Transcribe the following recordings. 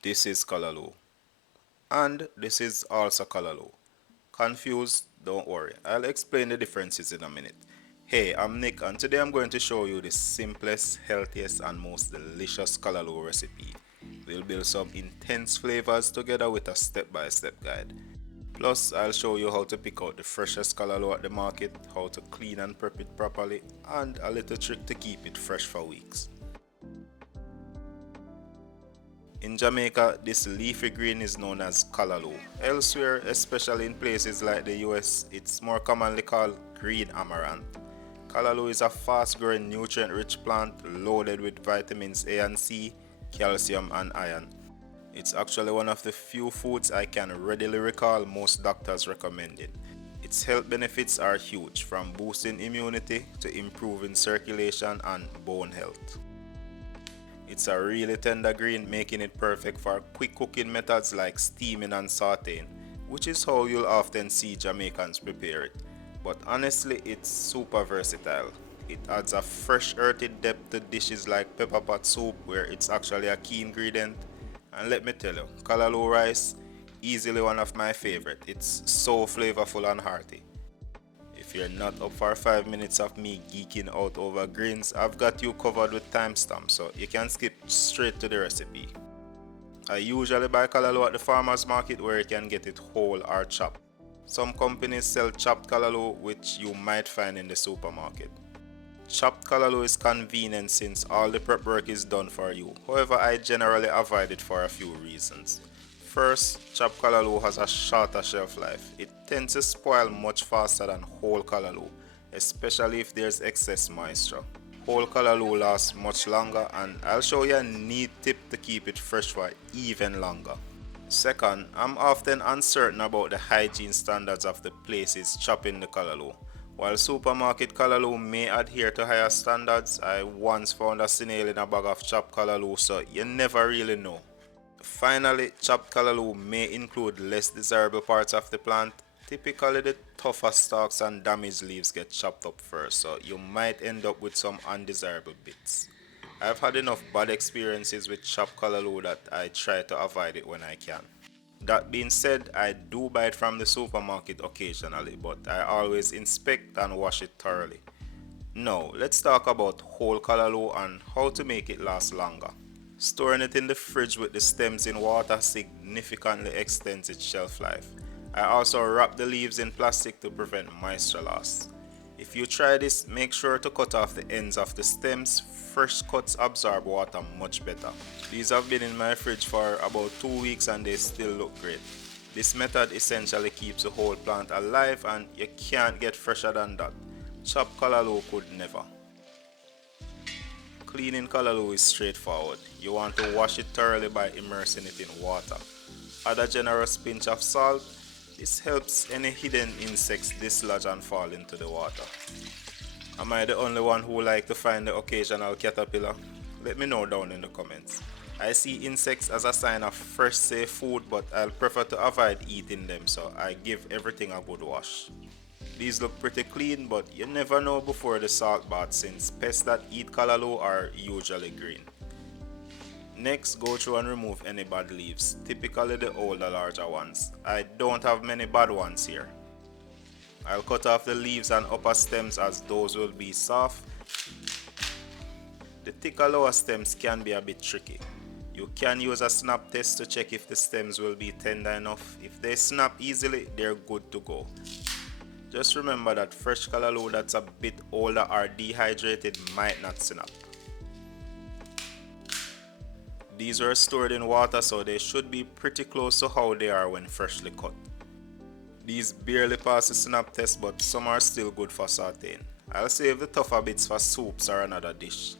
This is Callaloo. And this is also Callaloo. Confused? Don't worry. I'll explain the differences in a minute. Hey, I'm Nick and today I'm going to show you the simplest, healthiest and most delicious Callaloo recipe. We'll build some intense flavors together with a step-by-step guide. Plus, I'll show you how to pick out the freshest Callaloo at the market, how to clean and prep it properly, and a little trick to keep it fresh for weeks. In Jamaica, this leafy green is known as callaloo. Elsewhere, especially in places like the US, it's more commonly called green amaranth. Callaloo is a fast-growing, nutrient-rich plant loaded with vitamins A and C, calcium and iron. It's actually one of the few foods I can readily recall most doctors recommending. Its health benefits are huge, from boosting immunity to improving circulation and bone health. It's a really tender green, making it perfect for quick cooking methods like steaming and sauteing, which is how you'll often see Jamaicans prepare it. But honestly, it's super versatile. It adds a fresh earthy depth to dishes like pepper pot soup, where it's actually a key ingredient. And let me tell you, callaloo rice, easily one of my favorite. It's so flavorful and hearty. If you're not up for 5 minutes of me geeking out over greens, I've got you covered with timestamps, so you can skip straight to the recipe. I usually buy callaloo at the farmer's market where you can get it whole or chopped. Some companies sell chopped callaloo, which you might find in the supermarket. Chopped callaloo is convenient since all the prep work is done for you. However, I generally avoid it for a few reasons. First, chopped callaloo has a shorter shelf life. It tends to spoil much faster than whole callaloo, especially if there's excess moisture. Whole callaloo lasts much longer, and I'll show you a neat tip to keep it fresh for even longer. Second, I'm often uncertain about the hygiene standards of the places chopping the callaloo. While supermarket callaloo may adhere to higher standards, I once found a snail in a bag of chopped callaloo, so you never really know. Finally, chopped callaloo may include less desirable parts of the plant. Typically, the tougher stalks and damaged leaves get chopped up first, so you might end up with some undesirable bits. I've had enough bad experiences with chopped callaloo that I try to avoid it when I can. That being said, I do buy it from the supermarket occasionally, but I always inspect and wash it thoroughly. Now, let's talk about whole callaloo and how to make it last longer. Storing it in the fridge with the stems in water significantly extends its shelf life. I also wrap the leaves in plastic to prevent moisture loss. If you try this, make sure to cut off the ends of the stems. Fresh cuts absorb water much better. These have been in my fridge for about 2 weeks and they still look great. This method essentially keeps the whole plant alive and you can't get fresher than that. Chopped callaloo could never. Cleaning callaloo is straightforward. You want to wash it thoroughly by immersing it in water. Add a generous pinch of salt. This helps any hidden insects dislodge and fall into the water. Am I the only one who like to find the occasional caterpillar? Let me know down in the comments. I see insects as a sign of fresh, safe food, but I'll prefer to avoid eating them, so I give everything a good wash. These look pretty clean, but you never know before the salt bath since pests that eat callaloo are usually green. Next, go through and remove any bad leaves, typically the older larger ones. I don't have many bad ones here. I'll cut off the leaves and upper stems as those will be soft. The thicker lower stems can be a bit tricky. You can use a snap test to check if the stems will be tender enough. If they snap easily, they're good to go. Just remember that fresh callaloo that's a bit older or dehydrated might not snap. These were stored in water, so they should be pretty close to how they are when freshly cut. These barely pass the snap test, but some are still good for sauteing. I'll save the tougher bits for soups or another dish.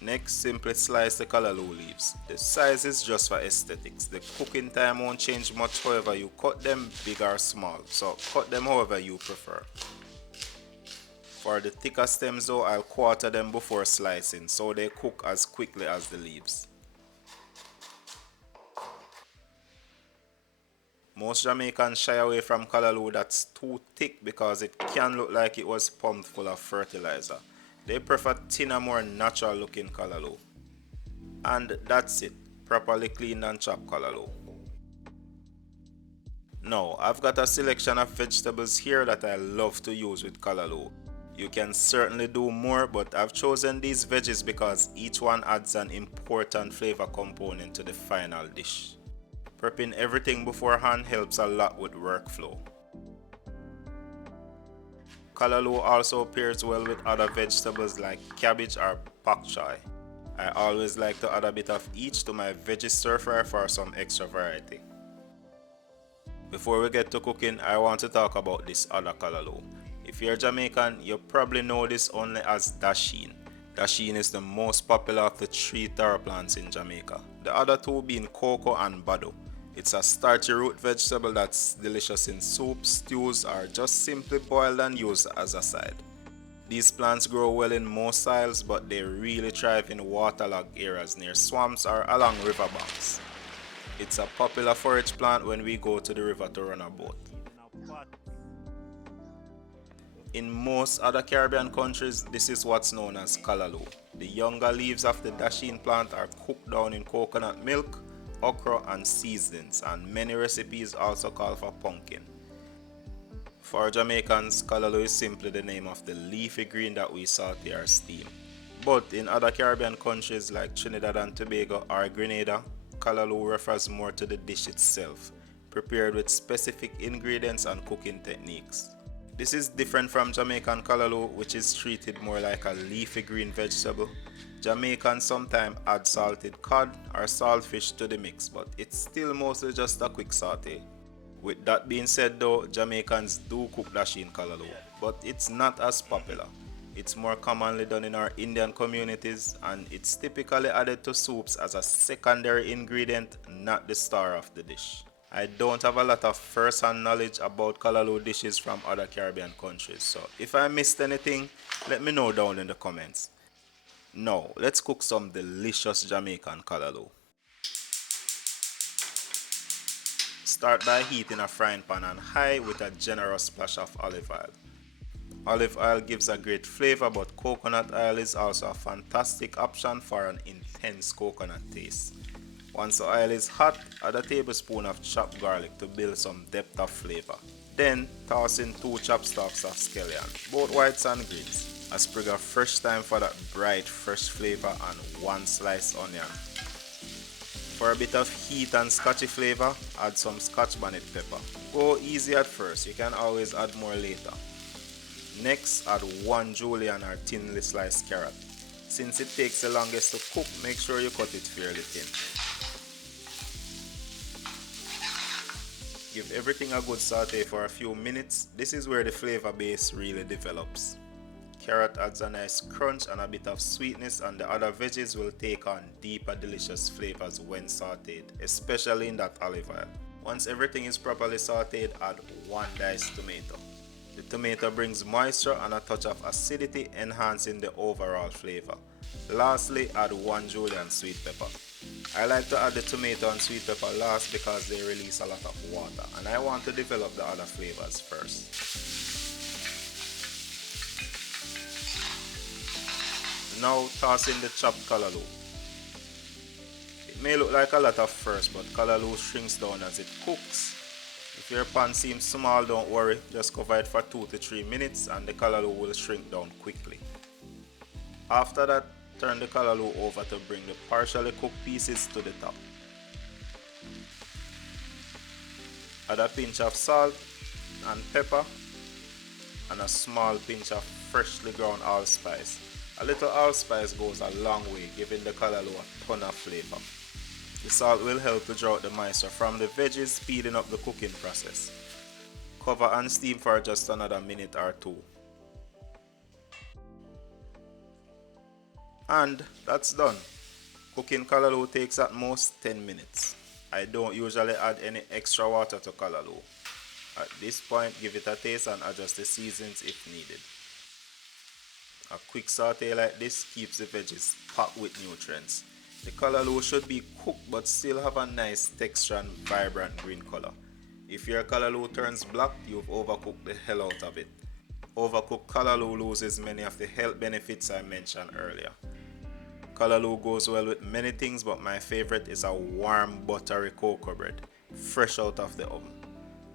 Next, simply slice the callaloo leaves. The size is just for aesthetics. The cooking time won't change much however you cut them big or small, so cut them however you prefer. For the thicker stems though, I'll quarter them before slicing so they cook as quickly as the leaves. Most Jamaicans shy away from callaloo that's too thick because it can look like it was pumped full of fertilizer. They prefer thinner, more natural looking callaloo. And that's it. properly cleaned and chopped callaloo. Now, I've got a selection of vegetables here that I love to use with callaloo. You can certainly do more, but I've chosen these veggies because each one adds an important flavor component to the final dish. Prepping everything beforehand helps a lot with workflow. Callaloo also pairs well with other vegetables like cabbage or pak choi. I always like to add a bit of each to my veggie stir fry for some extra variety. Before we get to cooking, I want to talk about this other callaloo. If you're Jamaican, you probably know this only as Dasheen. Dasheen is the most popular of the three taro plants in Jamaica, the other two being cocoa and bado. It's a starchy root vegetable that's delicious in soups, stews, or just simply boiled and used as a side. These plants grow well in most soils, but they really thrive in waterlogged areas near swamps or along riverbanks. It's a popular forage plant when we go to the river to run a boat. In most other Caribbean countries, this is what's known as callaloo. The younger leaves of the dasheen plant are cooked down in coconut milk, okra and seasonings, and many recipes also call for pumpkin. For Jamaicans, callaloo is simply the name of the leafy green that we saute or steam. But in other Caribbean countries like Trinidad and Tobago or Grenada, callaloo refers more to the dish itself, prepared with specific ingredients and cooking techniques. This is different from Jamaican callaloo, which is treated more like a leafy green vegetable. Jamaicans sometimes add salted cod or saltfish to the mix, but it's still mostly just a quick saute. With that being said though, Jamaicans do cook dasheen callaloo, but it's not as popular. It's more commonly done in our Indian communities, and it's typically added to soups as a secondary ingredient, not the star of the dish. I don't have a lot of first-hand knowledge about callaloo dishes from other Caribbean countries, so if I missed anything, let me know down in the comments. Now, let's cook some delicious Jamaican callaloo. Start by heating a frying pan on high with a generous splash of olive oil. Olive oil gives a great flavor, but coconut oil is also a fantastic option for an intense coconut taste. Once the oil is hot, add a tablespoon of chopped garlic to build some depth of flavor. Then toss in 2 chopped stalks of scallion, both whites and greens, a sprig of fresh thyme for that bright fresh flavor, and 1 sliced onion. For a bit of heat and scotchy flavor, add some Scotch Bonnet Pepper. Go easy at first, you can always add more later. Next, add 1 julienne or thinly sliced carrot. Since it takes the longest to cook, make sure you cut it fairly thin. Give everything a good saute for a few minutes. This is where the flavor base really develops. Carrot adds a nice crunch and a bit of sweetness, and the other veggies will take on deeper delicious flavors when sauteed, especially in that olive oil. Once everything is properly sauteed, add 1 diced tomato. The tomato brings moisture and a touch of acidity, enhancing the overall flavor. Lastly, add 1 julienne sweet pepper. I like to add the tomato and sweet pepper last because they release a lot of water, and I want to develop the other flavors first. Now toss in the chopped callaloo. It may look like a lot at first, but callaloo shrinks down as it cooks. If your pan seems small, don't worry, just cover it for 2 to 3 minutes and the callaloo will shrink down quickly. After that, turn the callaloo over to bring the partially cooked pieces to the top. Add a pinch of salt and pepper and a small pinch of freshly ground allspice. A little allspice goes a long way, giving the callaloo a ton of flavor. The salt will help to draw out the moisture from the veggies, speeding up the cooking process. Cover and steam for just another minute or 2. And that's done. Cooking callaloo takes at most 10 minutes. I don't usually add any extra water to callaloo. At this point, give it a taste and adjust the seasonings if needed. A quick saute like this keeps the veggies packed with nutrients. The callaloo should be cooked but still have a nice texture and vibrant green color. If your callaloo turns black, you've overcooked the hell out of it. Overcooked callaloo loses many of the health benefits I mentioned earlier. callaloo goes well with many things, but my favorite is a warm buttery cocoa bread, fresh out of the oven.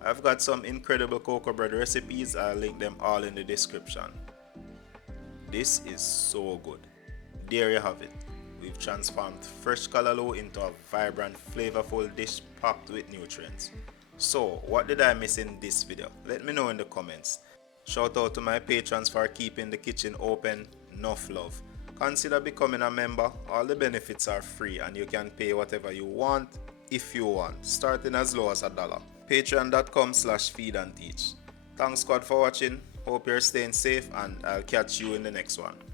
I've got some incredible cocoa bread recipes, I'll link them all in the description. This is so good. There you have it. We've transformed fresh callaloo into a vibrant, flavorful dish packed with nutrients. So, what did I miss in this video? Let me know in the comments. Shout out to my patrons for keeping the kitchen open. Enough love. Consider becoming a member. All the benefits are free and you can pay whatever you want if you want, starting as low as $1. Patreon.com/feedandteach. Thanks God for watching. Hope you're staying safe and I'll catch you in the next one.